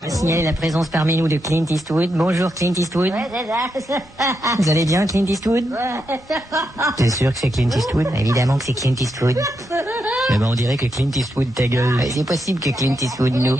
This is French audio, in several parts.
On va signaler la présence parmi nous de Clint Eastwood. Bonjour Clint Eastwood. Ouais, c'est ça. Vous allez bien Clint Eastwood? Ouais. T'es sûr que c'est Clint Eastwood? Évidemment que c'est Clint Eastwood. Mais ben on dirait que Clint Eastwood ta gueule. Ouais, c'est possible que Clint Eastwood nous.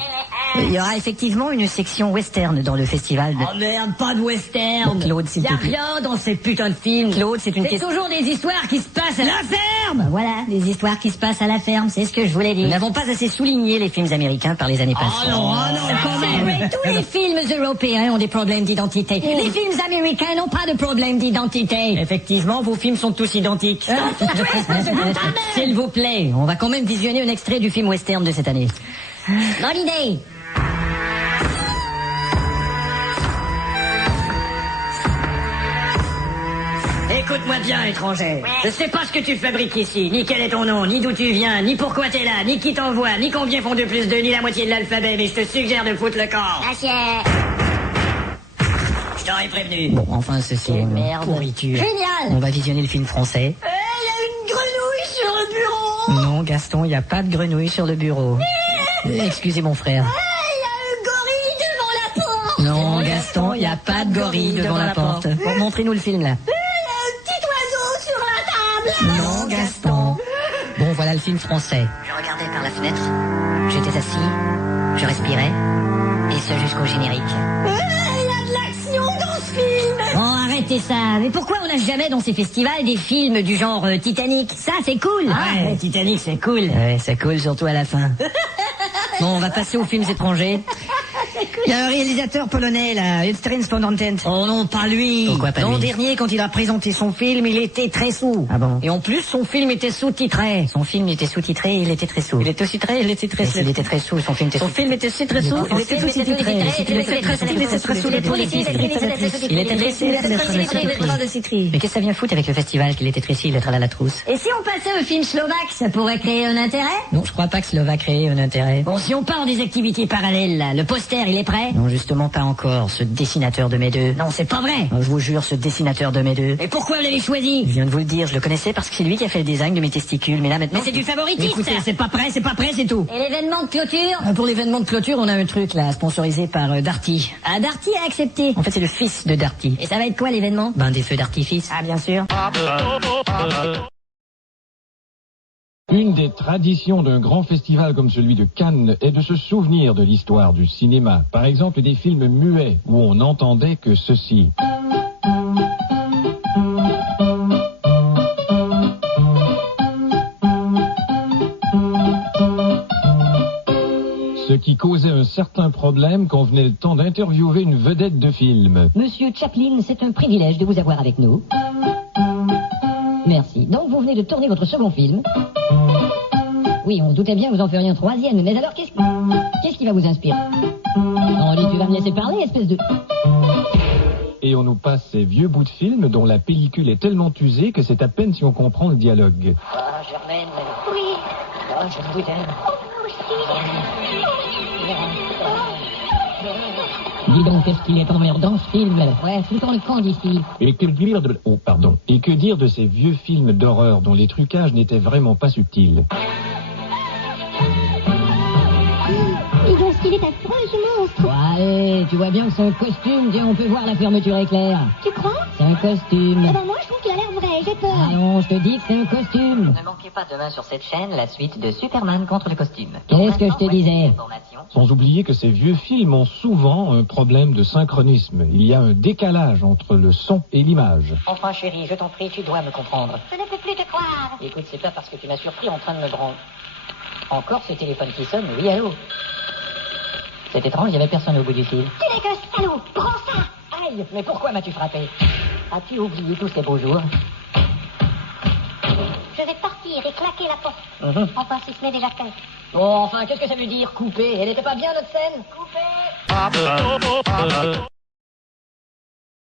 Il y aura effectivement une section western dans le festival. Oh merde, pas de western. Bon, Claude, s'il y te a plaît. rien dans ces putains de films. Claude, c'est une C'est question. toujours des histoires qui se passent à la ferme. Voilà, des histoires qui se passent à la ferme, c'est ce que je voulais dire. Nous n'avons pas assez souligné les films américains par les années passées. Oh non, quand même. Tous les films européens ont des problèmes d'identité. Les films américains n'ont pas de problème d'identité. Effectivement, vos films sont tous identiques. S'il vous plaît, on va quand même visionner un extrait du film western de cette année. Bonne idée. Écoute-moi bien, étranger. Je sais pas ce que tu fabriques ici, ni quel est ton nom, ni d'où tu viens, ni pourquoi t'es là, ni qui t'envoie, ni combien font 2 plus 2, ni la moitié de l'alphabet, mais je te suggère de foutre le corps. Assiette. Je t'aurais prévenu. Bon, enfin, ceci est une Merde. pourriture. Génial. On va visionner le film français. Il y a une grenouille sur le bureau. Non, Gaston, il n'y a pas de grenouille sur le bureau. Excusez mon frère. Il y a un gorille devant la porte. Non, Gaston, il n'y a pas de gorille devant la porte. Bon, montrez-nous le film, là. Non, Gaston. Bon, voilà le film français. Je regardais par la fenêtre. J'étais assis. Je respirais. Et ce jusqu'au générique. Il y a de l'action dans ce film. Oh, arrêtez ça. Mais pourquoi on n'a jamais dans ces festivals des films du genre Titanic? Ça, c'est cool. Ouais, Titanic, c'est cool. Ouais, c'est cool, surtout à la fin. Bon, on va passer aux films étrangers. Il y a un réalisateur polonais, là, Edstrand Spondantent. Oh non, pas lui. Pourquoi pas L'an lui? dernier, quand il a présenté son film, il était très sous. Ah bon? Et en plus, son film était sous-titré. Son film était sous-titré et il était très sous. Il était sous-titré, il était très sous. Il était très sous, son film était Son sous. film était très sous. Il était sous-titré. Il était très sous. Il était très sous. Il était très sous. Mais qu'est-ce que ça vient foutre avec le festival qu'il était très sous, d'être à la trousse? Et si on passait au film slovaque, ça pourrait créer un intérêt? Non, je crois pas que cela va créer un intérêt. Bon, si on parle des activités parallèles, là, le poster, il est prêt? Non, justement pas encore, ce dessinateur de mes deux. Non, c'est pas vrai. Je vous jure, ce dessinateur de mes deux. Et pourquoi vous l'avez choisi? Je viens de vous le dire, je le connaissais parce que c'est lui qui a fait le design de mes testicules. Mais là maintenant... Mais c'est du favoritisme. Écoutez, c'est pas prêt, c'est tout. Et l'événement de clôture? Pour l'événement de clôture, on a un truc là, sponsorisé par Darty. Ah, Darty a accepté. En fait, c'est le fils de Darty. Et ça va être quoi l'événement? Ben, des feux d'artifice. Ah, bien sûr. Une des traditions d'un grand festival comme celui de Cannes est de se souvenir de l'histoire du cinéma. Par exemple, des films muets où on n'entendait que ceci. Ce qui causait un certain problème quand venait le temps d'interviewer une vedette de film. Monsieur Chaplin, c'est un privilège de vous avoir avec nous. Merci. Donc vous venez de tourner votre second film. Oui, on se doutait bien que vous en feriez un troisième, mais alors qu'est-ce qui va vous inspirer? Henri, tu vas me laisser parler, espèce de... Et on nous passe ces vieux bouts de film dont la pellicule est tellement usée que c'est à peine si on comprend le dialogue. Ah, Germaine. Oui. Ah, je vous aime. Dis donc, qu'est-ce qu'il est emmerdant ce film? Ouais, foutons le camp d'ici. Et que dire de... Oh, pardon. Et que dire de ces vieux films d'horreur dont les trucages n'étaient vraiment pas subtils? Il est affreux, ce monstre. Ouais, tu vois bien que c'est un costume. Tiens, on peut voir la fermeture éclair. Tu crois? C'est un costume. Eh ben moi, je trouve qu'il a l'air vrai, j'ai peur. Ah non, je te dis que c'est un costume. Ne manquez pas demain sur cette chaîne la suite de Superman contre le costume. Qu'est-ce que je te disais? Sans oublier que ces vieux films ont souvent un problème de synchronisme. Il y a un décalage entre le son et l'image. Enfin, chérie, je t'en prie, tu dois me comprendre. Je ne peux plus te croire. Écoute, c'est pas parce que tu m'as surpris en train de me branler. Encore ce téléphone qui sonne, oui, allô? C'est étrange, il n'y avait personne au bout du fil. Tu n'es que salaud. Prends ça. Aïe, mais pourquoi m'as-tu frappé? As-tu oublié tous ces beaux jours? Je vais partir et claquer la porte. Enfin, si ce n'est déjà fait. Bon, enfin, qu'est-ce que ça veut dire, couper? Elle n'était pas bien, notre scène? Coupé.